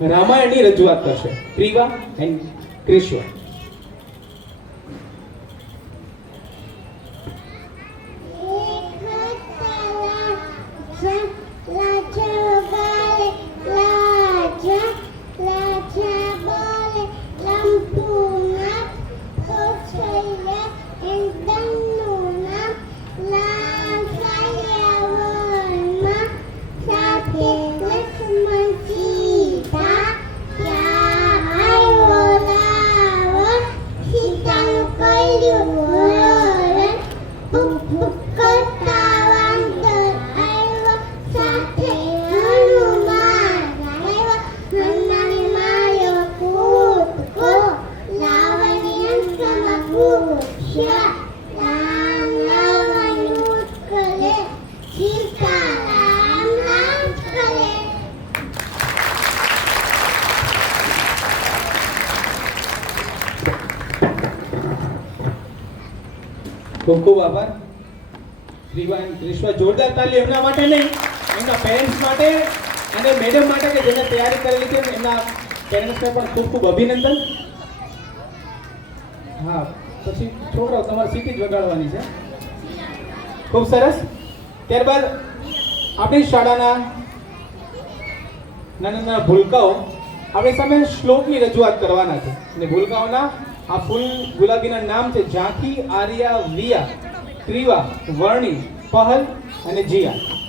રામાયણની રજૂઆત કરશે. ક્રીવા એન્ડ ક્રિશ્વા. ખૂબ ખૂબ આભાર. ક્રીવા એન્ડ ક્રિશ્વા. જોરદાર તાલી એમના માટે નહીં, એમના પેરેન્ટ્સ માટે અને મેડમ માટે કે જેને તૈયારી કરેલી છે. એમના પેરેન્ટ્સને પણ ખૂબ ખૂબ અભિનંદન. હા, પછી છોકરાઓ તમારે સીટી જ વગાડવાની છે. ખૂબ સરસ. ત્યારબાદ આપણી શાળાના નાના નાના ભૂલકાઓ આપણી સામે શ્લોકની રજૂઆત કરવાના છે. અને ભૂલકાઓના આ ફૂલ ગુલાબીના નામ છે ઝાંખી, આર્યા, વિયા, ક્રીવા, વર્ણી, પહલ અને જીયા.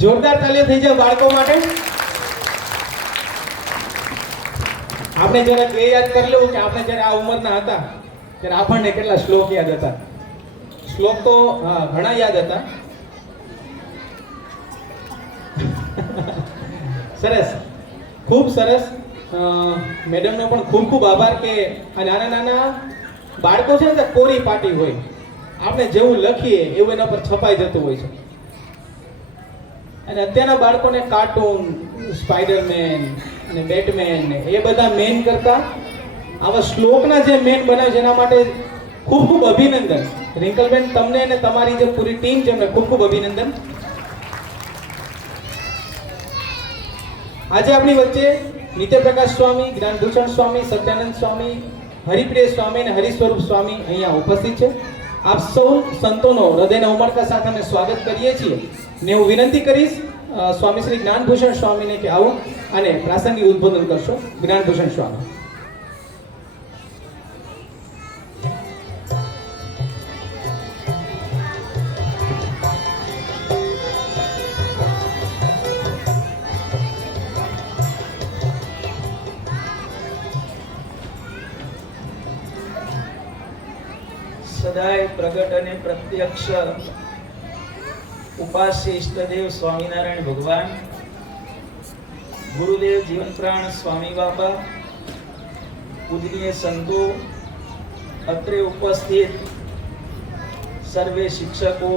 જોરદાર તાલીઓ થઈ જાય બાળકો માટે. આપણે જરાક એ યાદ કરી લેવું કે આપણે જ્યારે આ ઉંમરના હતા ત્યારે આપણને કેટલા શ્લોક યાદ હતા. શ્લોક તો હા ઘણા યાદ હતા. સરસ, ખૂબ સરસ. મેડમનો પણ ખૂબ ખૂબ આભાર કે આ નાના નાના બાળકો છે ને કોરી પાટી હોય, આપણે જેવું લખીએ એવું એના પર છપાઈ જતું હોય છે. અને અત્યારના બાળકોને કાર્ટૂન, સ્પાઈડરમેન અને બેટમેન એ બધા મેન કરતા આવા શ્લોકના જે મેન બનાવે છે એના માટે ખૂબ ખૂબ અભિનંદન. રિંકલબેન, તમને અને તમારી જે પૂરી ટીમ છે એમને ખૂબ ખૂબ અભિનંદન. આજે આપણી વચ્ચે નિત્યપ્રકાશ સ્વામી, જ્ઞાનભૂષણ સ્વામી, સત્યાનંદ સ્વામી, હરિપ્રિય સ્વામી અને હરિસ્વરૂપ સ્વામી અહીંયા ઉપસ્થિત છે. આપ સૌ સંતોનો હૃદયના ઉમળકા સાથે અમે સ્વાગત કરીએ છીએ ને હું વિનંતી કરીશ સ્વામી શ્રી જ્ઞાનભૂષણ સ્વામીને કે આવો અને પ્રાસંગિક ઉદ્બોધન કરશો. જ્ઞાનભૂષણ સ્વામી. સદાય પ્રગટ અને પ્રત્યક્ષ ઉપાસ્ય ઈષ્ટદેવ સ્વામિનારાયણ ભગવાન, ગુરુદેવ જીવન પ્રાણ સ્વામી બાપા, પૂજનીય સંતો, અત્રે ઉપસ્થિત સર્વે શિક્ષકો,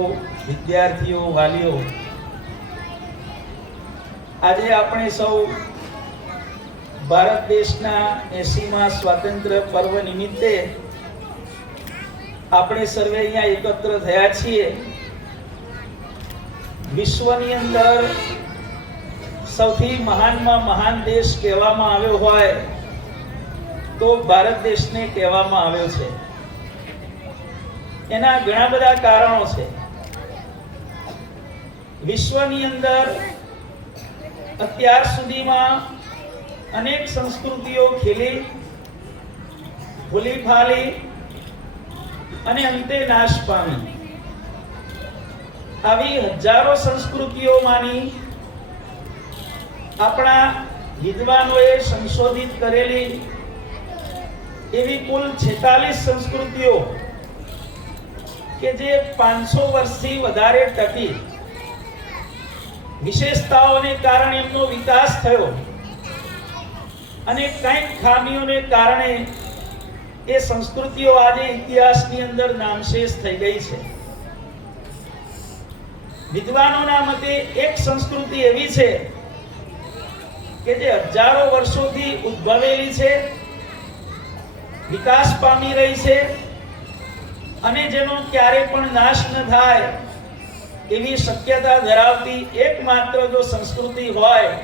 વિદ્યાર્થીઓ, વાલીઓ, આજે આપણે સૌ ભારત દેશના 80મા સ્વાતંત્ર્ય પર્વ નિમિત્તે આપણે સર્વે અહીંયા એકત્ર થયા છીએ. વિશ્વની અંદર સૌથી મહાનમાં મહાન દેશ કહેવામાં આવ્યો હોય તો ભારત દેશને કહેવામાં આવ્યો છે. એના ઘણા બધા કારણો છે. વિશ્વની અંદર અત્યાર સુધીમાં અનેક સંસ્કૃતિઓ ખીલી, ભૂલી ફાલી અને અંતે નાશ પામી. આવી હજારો સંસ્કૃતિઓમાંની આપણા વિદ્વાનોએ સંશોધિત કરેલી એવી કુલ 46 સંસ્કૃતિઓ કે જે 500 વર્ષથી વધારે ટકી, વિશેષતાઓને કારણે એમનો વિકાસ થયો અને કંઈક ખામીઓને કારણે એ સંસ્કૃતિઓ આજે ઇતિહાસની અંદર નામશેષ થઈ ગઈ છે. વિદ્વાનોના મતે એક સંસ્કૃતિ એવી છે કે જે હજારો વર્ષોથી ઉદ્ભવેલી છે, વિકાસ પામી રહી છે અને જેનો ક્યારે પણ નાશ ન થાય એવી શક્યતા ધરાવતી એકમાત્ર જો સંસ્કૃતિ હોય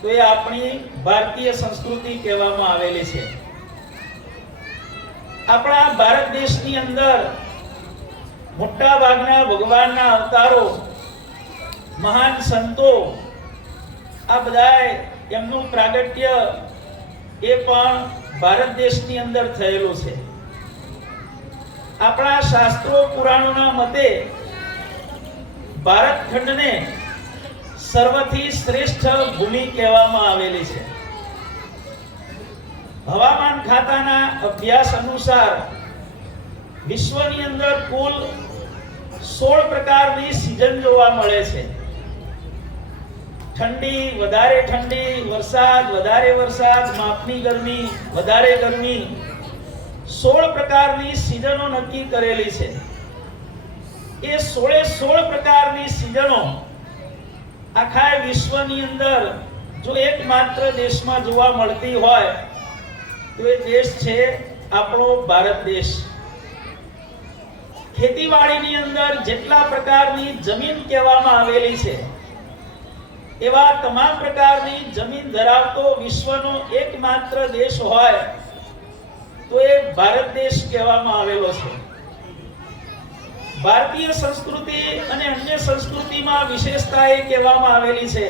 તો એ આપણી ભારતીય સંસ્કૃતિ કહેવામાં આવેલી છે. આપણા ભારત દેશની અંદર મોટા ભાગના ભગવાનના અવતારો, મહાન સંતો, આ બધા એમનું પ્રાગટ્ય એ પણ ભારત દેશની અંદર થયેલું છે. આપણા શાસ્ત્રો પુરાણોના મતે ભારત ખંડને સર્વથી શ્રેષ્ઠ ભૂમિ કહેવામાં આવેલી છે. હવામાન ખાતાના અભ્યાસ અનુસાર વિશ્વની અંદર કુલ 16 પ્રકારની સિઝન જોવા મળે છે. ઠંડી, વધારે ઠંડી, વરસાદ, વધારે વરસાદ, માપની ગરમી, વધારે ગરમી, 16 પ્રકારની સિઝનો નક્કી કરેલી છે. એ 16 પ્રકારની સિઝનો આખા વિશ્વની અંદર જો એકમાત્ર દેશમાં જોવા મળતી હોય તો એ દેશ છે આપણો ભારત દેશ. ખેતીવાડીની અંદર જેટલા પ્રકારની જમીન કહેવામાં આવેલી છે એવા તમામ પ્રકારની જમીન ધરાવતો વિશ્વનો એકમાત્ર દેશ હોય તો એ ભારત દેશ કહેવામાં આવેલો છે. ભારતીય સંસ્કૃતિ અને અન્ય સંસ્કૃતિમાં વિશેષતા એ કહેવામાં આવેલી છે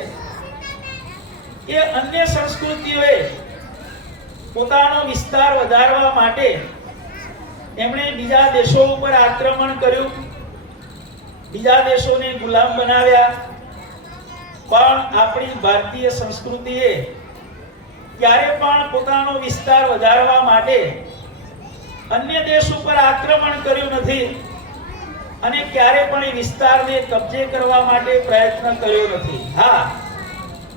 કે અન્ય સંસ્કૃતિઓએ પોતાનો વિસ્તાર વધારવા માટે એમણે બીજા દેશો ઉપર આક્રમણ કર્યું, બીજા દેશોને ગુલામ બનાવ્યા પણ આપણી ભારતીય સંસ્કૃતિએ ક્યારે પણ પોતાનો વિસ્તાર વધારવા માટે અન્ય દેશ ઉપર આક્રમણ કર્યું નથી અને ક્યારે પણ એ વિસ્તારને કબજે કરવા માટે પ્રયત્ન કર્યો નથી. હા,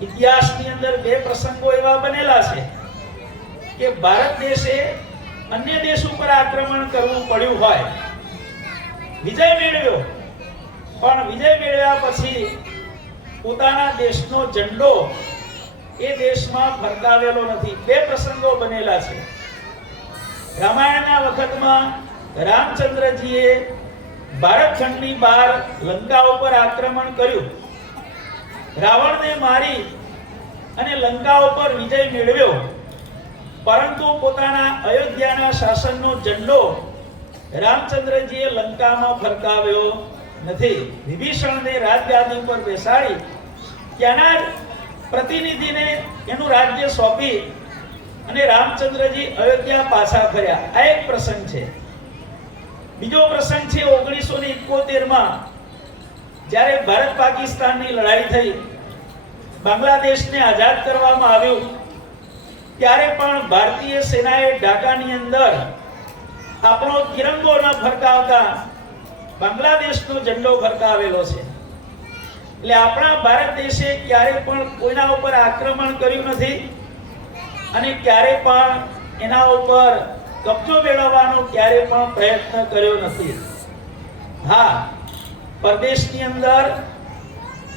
ઇતિહાસની અંદર બે પ્રસંગો એવા બનેલા છે કે ભારત દેશે અન્ય દેશ ઉપર આક્રમણ કરવું પડ્યું હોય, વિજય મેળવ્યો, પણ વિજય મેળવ્યા પછી પોતાના દેશનો ઝંડો એ દેશમાં ફરકાવેલો નથી. બે પ્રસંગો બનેલા છે. રામાયણના વખતમાં રામચંદ્રજીએ ભારત ખંડની બહાર લંકા ઉપર આક્રમણ કર્યું, રાવણને મારી અને લંકા ઉપર વિજય મેળવ્યો, પરંતુ પોતાના અયોધ્યાના શાસનનો ઝંડો રામચંદ્રજીએ લંકામાં ફરકાવ્યો નથી. વિભીષણને રાજગાદી પર બેસાડી ત્યાંના પ્રતિનિધિને એનું રાજ્ય સોંપી અને રામચંદ્રજી અયોધ્યા પાછા ફર્યા. આ એક પ્રસંગ છે. બીજો પ્રસંગ છે 1971માં જ્યારે ભારત પાકિસ્તાનની લડાઈ થઈ, બાંગ્લાદેશને આઝાદ કરવામાં આવ્યું, ત્યારે પણ ભારતીય સેનાએ ઢાકાની અંદર આપણો તિરંગો ન ફરકાવતા બાંગ્લાદેશનો ઝંડો ફરકાવેલો છે. એટલે આપણા ભારત દેશે ક્યારે પણ કોઈના ઉપર આક્રમણ કર્યું નથી અને ક્યારે પણ એના ઉપર કબજો મેળવવાનો ક્યારે પણ પ્રયત્ન કર્યો નથી. હા, પરદેશની અંદર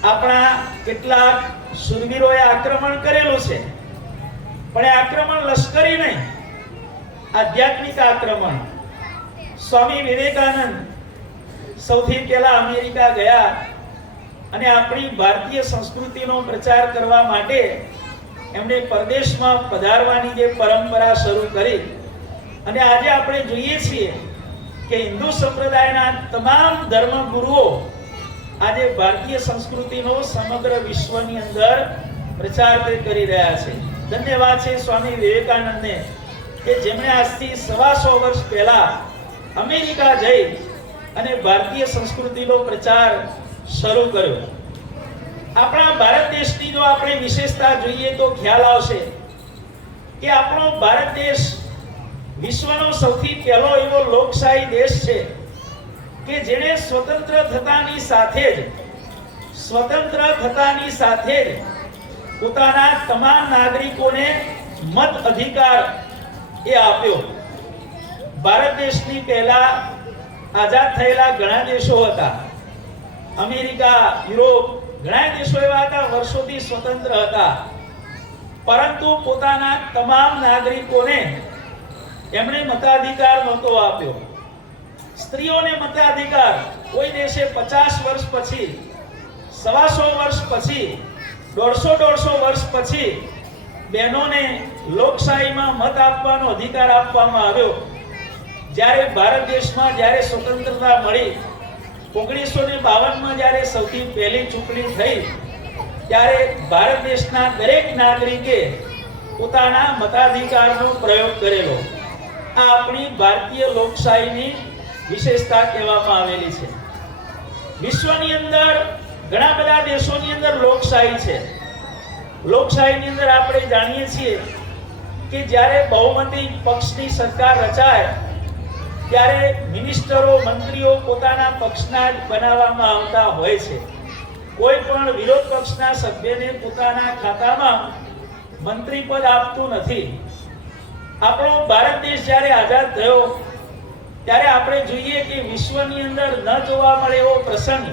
આપણા કેટલાક શૂરવીરોએ આક્રમણ કરેલું છે, પણ એ આક્રમણ લશ્કરી નહીં, આધ્યાત્મિક આક્રમણ. સ્વામી વિવેકાનંદ સૌથી પહેલા અમેરિકા ગયા અને આપણી ભારતીય સંસ્કૃતિનો પ્રચાર કરવા માટે એમણે પરદેશમાં પધારવાની જે પરંપરા શરૂ કરી અને આજે આપણે જોઈએ છીએ કે હિન્દુ સંપ્રદાયના તમામ ધર્મગુરુઓ આજે ભારતીય સંસ્કૃતિનો સમગ્ર વિશ્વની અંદર પ્રચાર કરી રહ્યા છે. ધન્યવાદ છે સ્વામી વિવેકાનંદને કે જેમણે આજથી 125 વર્ષ પહેલા અમેરિકા જઈ અને ભારતીય સંસ્કૃતિનો પ્રચાર શરૂ કર્યો. આપણા ભારત દેશની જો આપણે વિશેષતા જોઈએ તો ખ્યાલ આવશે કે આપણો ભારત દેશ વિશ્વનો સૌથી પહેલો એવો લોકશાહી દેશ છે કે જેણે સ્વતંત્ર થતાની સાથે જ પોતાના તમામ નાગરિકોને મત અધિકાર એ આપ્યો. ભારત દેશની પહેલા આઝાદ થયેલા ઘણા દેશો હતા, અમેરિકા, યુરોપ, ઘણા દેશો એવા હતા વર્ષોથી સ્વતંત્ર હતા, પરંતુ પોતાના તમામ નાગરિકોને એમણે મતાધિકાર નહોતો આપ્યો. સ્ત્રીઓને મતાધિકાર કોઈ દેશે 50 વર્ષ પછી, 125 વર્ષ પછી, 150 વર્ષ પછી બહેનોને લોકશાહીમાં મત આપવાનો અધિકાર આપવામાં આવ્યો. જ્યારે ભારત દેશમાં જ્યારે સ્વતંત્રતા મળી 1952માં જ્યારે સૌથી પહેલી ચૂંટણી થઈ ત્યારે ભારત દેશના દરેક નાગરિકે પોતાના મતાધિકારનો પ્રયોગ કરેલો. આ આપણી ભારતીય લોકશાહીની વિશેષતા કહેવામાં આવેલી છે. વિશ્વની અંદર ઘણા બધા દેશોની અંદર લોકશાહી છે. લોકશાહીની અંદર આપણે જાણીએ છીએ કે જ્યારે બહુમતી પક્ષની સરકાર રચાય ત્યારે મિનિસ્ટરો, મંત્રીઓ પોતાના પક્ષના જ બનાવવામાં આવતા હોય છે. કોઈ પણ વિરોધ પક્ષના સભ્યને પોતાના ખાતામાં મંત્રી પદ આપતું નથી. આપણો ભારત દેશ જ્યારે આઝાદ થયો ત્યારે આપણે જોઈએ કે વિશ્વની અંદર ન જોવા મળે એવો પ્રસંગ.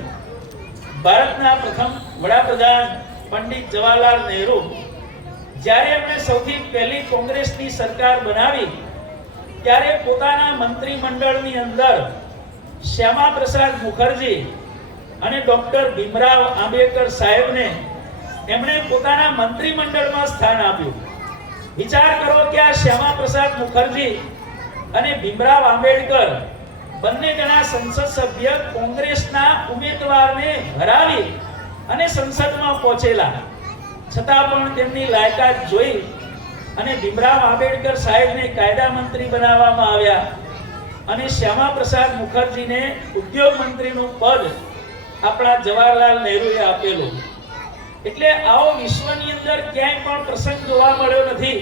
ભારતના પ્રથમ વડાપ્રધાન પંડિત જવાહરલાલ નહેરુ જ્યારે એમણે સૌથી પહેલી કોંગ્રેસની સરકાર બનાવી ત્યારે પોતાના મંત્રીમંડળની અંદર શ્યામા પ્રસાદ મુખર્જી અને ડોક્ટર ભીમરાવ આંબેડકર સાહેબને એમણે પોતાના મંત્રીમંડળમાં સ્થાન આપ્યું. વિચાર કરો કે આ શ્યામા પ્રસાદ મુખર્જી અને ભીમરાવ આંબેડકર બંને જણા સંસદ સભ્ય કોંગ્રેસના ઉમેદવારને હરાવી અને સંસદમાં પહોંચેલા, છતાં પણ તેમની લાયકાત જોઈ અને ભીમરાવ આંબેડકર સાહેબને કાયદા મંત્રી બનાવવામાં આવ્યા અને શ્યામા પ્રસાદ મુખર્જીને ઉદ્યોગ મંત્રીનું પદ આપણા જવાહરલાલ નહેરુએ આપેલું. એટલે આવો વિશ્વની અંદર ક્યાંય પણ પ્રસંગ જોવા મળ્યો નથી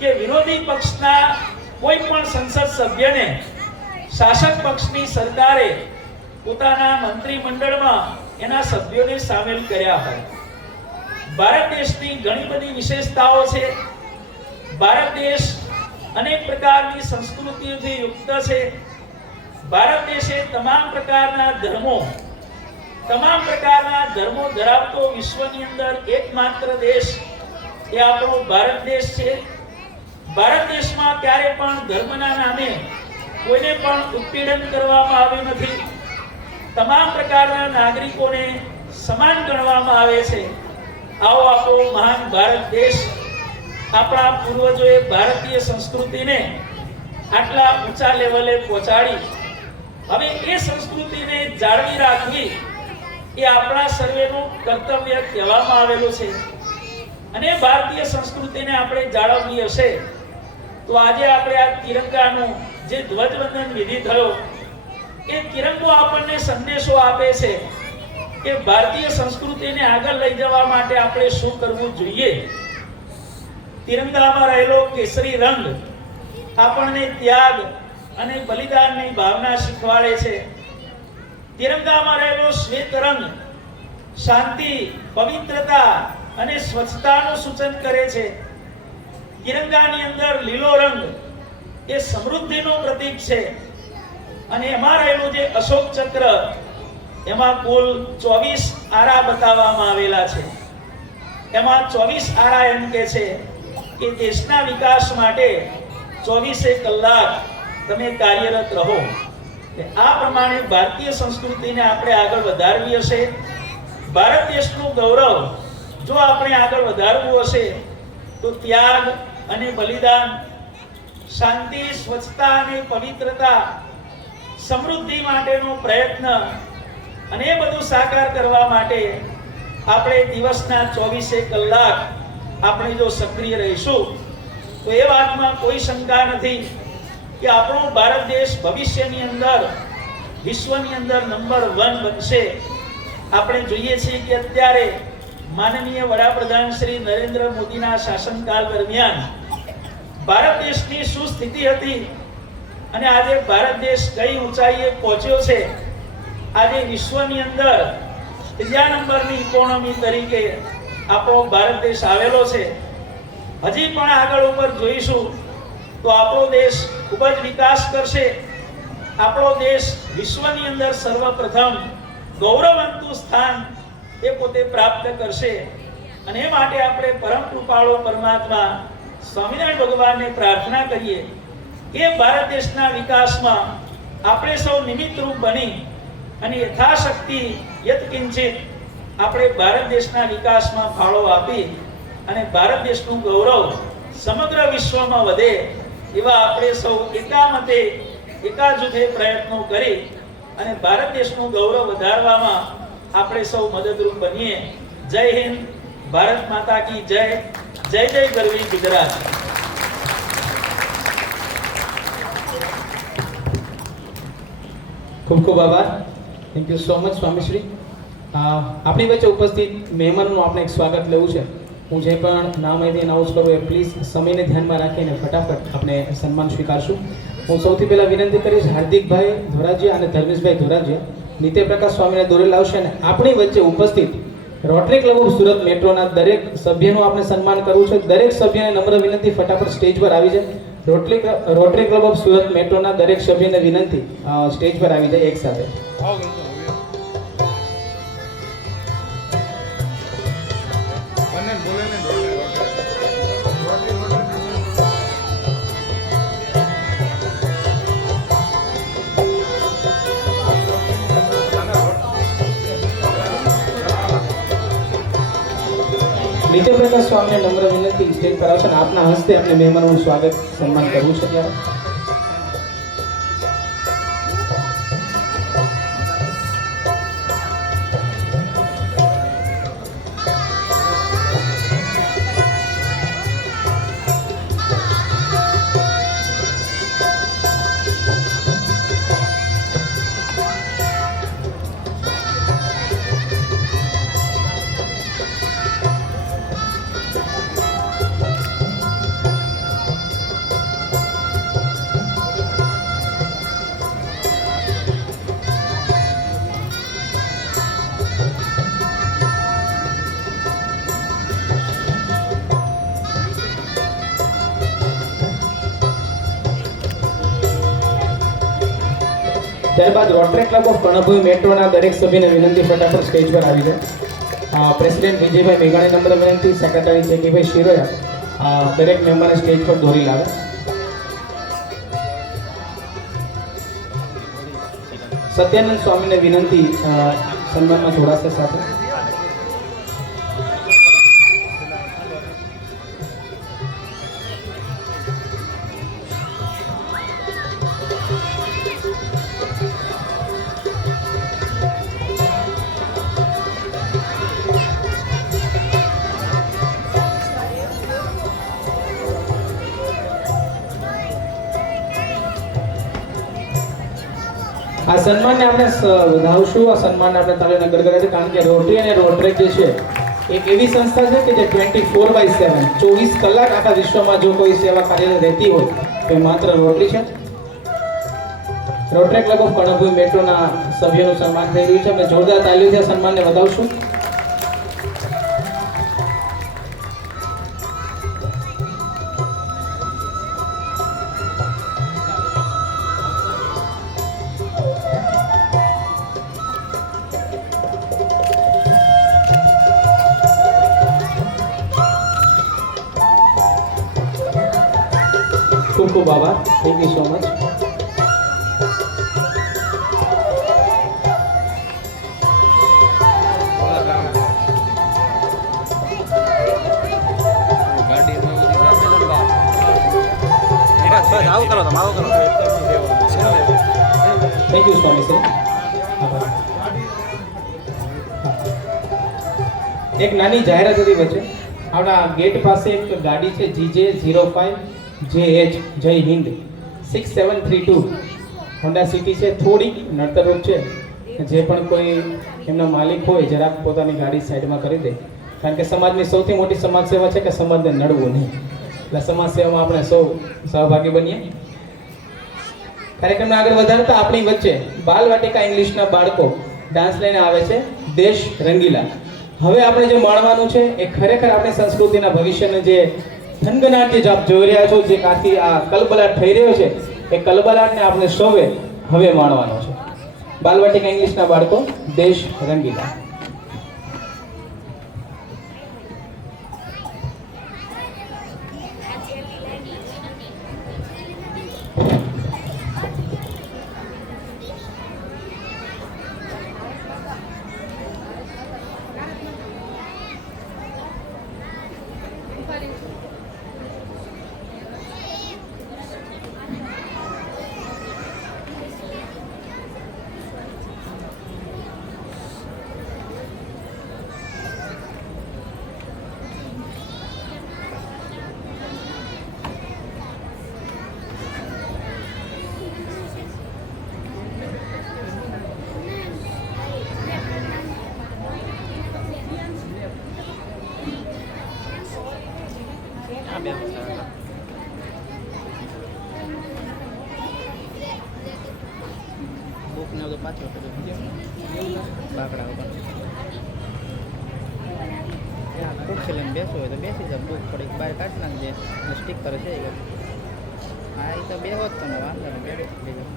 કે વિરોધી પક્ષના કોઈ પણ સંસદ સભ્યને શાસક પક્ષની સરકારે પોતાના મંત્રીમંડળમાં એના સભ્યોને સામેલ કર્યા હોય. ભારત દેશની ઘણી બધી વિશેષતાઓ છે. ભારત દેશ અનેક પ્રકારની સંસ્કૃતિઓથી યુક્ત છે. ભારત દેશ એ તમામ પ્રકારના ધર્મો ધરાવતો વિશ્વની અંદર એકમાત્ર દેશ એ આપણો ભારત દેશ છે. ભારત દેશમાં ક્યારે પણ ધર્મના નામે કોઈને પણ ઉત્પીડન કરવામાં આવ્યું નથી. તમામ પ્રકારના નાગરિકોને સમાન ગણવામાં આવે છે. આવો આપણો મહાન ભારત દેશ, આપણા પૂર્વજોએ ભારતીય સંસ્કૃતિને આટલા ઊંચા લેવલે પહોંચાડી. હવે એ સંસ્કૃતિને જાળવી રાખવી એ આપણા સર્વેનું કર્તવ્ય કહેવામાં આવેલું છે. અને ભારતીય સંસ્કૃતિને આપણે જાળવવી હશે તો આજે આપણે આ તિરંગાનું જે ધ્વજવંદન વિધિ થયો, એ તિરંગો આપણને સંદેશો આપે છે કે ભારતીય સંસ્કૃતિને આગળ લઈ જવા માટે આપણે શું કરવું જોઈએ. તિરંગામાં રહેલો કેસરી રંગ આપણને ત્યાગ અને બલિદાનની ભાવના શીખવાડે છે. તિરંગામાં રહેલો શ્વેત રંગ શાંતિ, પવિત્રતા અને સ્વચ્છતાનું સૂચન કરે છે. તિરંગાની અંદર લીલો રંગ એ સમૃદ્ધિનું પ્રતીક છે. અને એમાં રહેલું જે અશોક ચક્ર, એમાં કુલ 24 આરા બતાવવામાં આવેલા છે. એમાં 24 આરા એમ કે છે કે દેશના વિકાસ માટે 24 કલાક તમે કાર્યરત રહો. આ પ્રમાણે ભારતીય સંસ્કૃતિને આપણે આગળ વધારવી હશે. ભારત દેશનું ગૌરવ જો આપણે આગળ વધારવું હશે તો ત્યાગ અને બલિદાન, શાંતિ, સ્વચ્છતા અને પવિત્રતા, સમૃદ્ધિ માટેનો પ્રયત્ન અને એ બધું સાકાર કરવા માટે આપણે દિવસના 24 કલાક આપણે જો સક્રિય રહીશું તો એ વાતમાં કોઈ શંકા નથી કે આપણો ભારત દેશ ભવિષ્યની અંદર વિશ્વની અંદર નંબર 1 બનશે. આપણે જોઈએ છીએ કે અત્યારે માનનીય વડાપ્રધાન શ્રી નરેન્દ્ર મોદીના શાસનકાળ દરમિયાન ભારત દેશની શું સ્થિતિ હતી અને આજે ભારત દેશ કઈ ઊંચાઈએ પહોંચ્યો છે. આજે વિશ્વની અંદર 3જા નંબરની ઇકોનોમી તરીકે આપણો ભારત દેશ આવેલો છે. હજી પણ આગળ ઉપર જોઈશું તો આપણો દેશ ખૂબ જ વિકાસ કરશે. આપણો દેશ વિશ્વની અંદર સર્વપ્રથમ ગૌરવવંતું સ્થાન એ પોતે પ્રાપ્ત કરશે. અને એ માટે આપણે પરમ કૃપાળુ પરમાત્મા સ્વામિનારાયણ ભગવાનને પ્રાર્થના કરીએ કે ભારત દેશના વિકાસમાં આપણે સૌ નિમિત્તરૂપ બની અને યથાશક્તિ યત્કિંચિત આપણે ભારત દેશના વિકાસમાં ફાળો આપી અને ભારત દેશનું ગૌરવ સમગ્ર વિશ્વમાં વધે એવા આપણે સૌ એકામતે એકાજૂથે પ્રયત્નો કરી અને ભારત દેશનું ગૌરવ વધારવામાં આપણે સૌ મદદરૂપ બનીએ. જય હિન્દ, ભારત માતા કી જય. જય જય ગરવી ગુજરાત. ખૂબ ખૂબ આભાર. Thank you so much Swamishri. આપણી વચ્ચે ઉપસ્થિત મહેમાનનું આપણે એક સ્વાગત લેવું છે. હું જે પણ નામ અહીંથી અનાઉન્સ કરું એ પ્લીઝ સમયને ધ્યાનમાં રાખીને ફટાફટ આપણે સન્માન સ્વીકારશું. હું સૌથી પહેલા વિનંતી કરીશ હાર્દિકભાઈ ધોરાજીયા અને ધર્મેશભાઈ ધોરાજીયા નિત્ય પ્રકાશ સ્વામીને દોરી લાવશે અને આપણી વચ્ચે ઉપસ્થિત રોટરી ક્લબ ઓફ સુરત મેટ્રોના દરેક સભ્યનું આપણે સન્માન કરવું છે. દરેક સભ્યને નમ્ર વિનંતી ફટાફટ સ્ટેજ પર આવી જાય. રોટરી ક્લબ ઓફ સુરત મેટ્રોના દરેક સભ્યને વિનંતી સ્ટેજ પર આવી જાય એક સાથે. નિત્ય પ્રકાશ સ્વામીને નમ્ર વિનંતી સ્ટેજ પર આવશે અને આપના હસ્તે આપણે મહેમાનોનું સ્વાગત સન્માન કરવું છે. ત્યારે ત્યારબાદ રોટરી ક્લબ ઓફ કણભોઈ મેટ્રોના દરેક સભ્યને વિનંતી ફટાફટ સ્ટેજ પર આવી જાય. પ્રેસિડેન્ટ વિજયભાઈ મેઘાણી નમ્ર વિનંતી, સેક્રેટરી જેકીભાઈ શિરોયા દરેક મેમ્બરને સ્ટેજ પર દોરી લાવે. સત્યાનંદ સ્વામીને વિનંતી સન્માનમાં જોડાશે સાથે. આ સન્માનને આપણે વધાવશું. આ સન્માનને આપણે તાળીઓના ગડગડાટથી, કારણ કે રોટરી અને રોટરેક જે છે એક એવી સંસ્થા છે કે જે 24/7 24 કલાક આખા વિશ્વમાં જો કોઈ સેવા કાર્યરત રહેતી હોય તો એ માત્ર રોટરી છે. રોટરી ક્લબ ઓફ કણભોઈ મેટ્રોના સભ્યોનું સન્માન થઈ રહ્યું છે. અમે જોરદાર તાળીઓથી આ સન્માનને વધાવશું. ખૂબ ખૂબ આભાર. Thank you so much. Thank you Swami Shri. આભાર. એક નાની જાહેરાત હતી વચ્ચે. આપણા ગેટ પાસે એક ગાડી છે GJ05 JH જય હિન્દ 6732 હોન્ડા સિટી છે. થોડીક નડતરરૂપ છે. જે પણ કોઈ એમના માલિક હોય જરાક પોતાની ગાડી સાઈડમાં કરી દે, કારણ કે સમાજની સૌથી મોટી સમાજ સેવા છે કે સમાજને નડવું નહીં. એટલે સમાજ સેવામાં આપણે સૌ સહભાગી બનીએ. કાર્યક્રમને આગળ વધારતા આપણી વચ્ચે બાલવાટિકા ઇંગ્લિશના બાળકો ડાન્સ લઈને આવે છે દેશ રંગીલા. હવે આપણે જે માણવાનું છે એ ખરેખર આપણી સંસ્કૃતિના ભવિષ્યને જે થનગનાટ જે આપ જોઈ રહ્યા છો, જે કાથી આ કલબલાટ થઈ રહ્યો છે, એ કલબલાટને આપણે સૌએ હવે માણવાનો છે. બાલવાટિકા ઇંગ્લિશના બાળકો દેશ રંગીલા. બુકને બધું પાછળ બાકડા ઉપર ખુરશી લઈને બેસવું હોય તો બેસી જાય. બુક થોડીક બહાર કાઢી નાખજે. સ્ટીકર છે હા, એ તો બેહો જ તમે વાંધો ને બેઠી બીજું.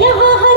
यहाँ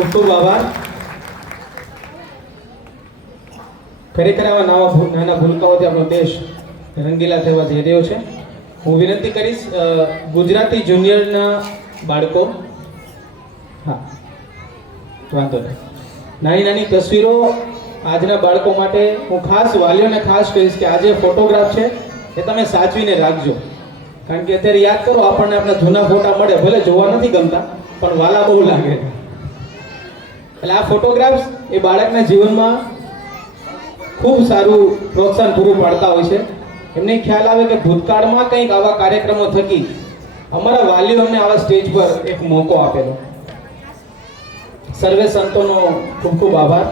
ખૂબ ખૂબ આભાર. ખરેખર આવા નાના ભૂલકાઓથી આપણો દેશ રંગીલા થવા જઈ રહ્યો છે. હું વિનંતી કરીશ ગુજરાતી જુનિયરના બાળકો, હા વાંધો નહીં, નાની નાની તસવીરો આજના બાળકો માટે હું ખાસ વાલીઓને ખાસ કહીશ કે આજે ફોટોગ્રાફ છે એ તમે સાચવીને રાખજો. કારણ કે અત્યારે યાદ કરો આપણને આપણા જૂના ફોટા મળે, ભલે જોવા નથી ગમતા પણ વાલા બહુ લાગે. એટલે આ ફોટોગ્રાફ્સ એ બાળકના જીવનમાં ખૂબ સારું પ્રોત્સાહન પૂરું પાડતા હોય છે. એમને ખ્યાલ આવે કે ભૂતકાળમાં કંઈક આવા કાર્યક્રમો થકી અમારા વાલીઓ અમને આવા સ્ટેજ પર એક મોકો આપેલો. સર્વે સંતોનો ખૂબ ખૂબ આભાર.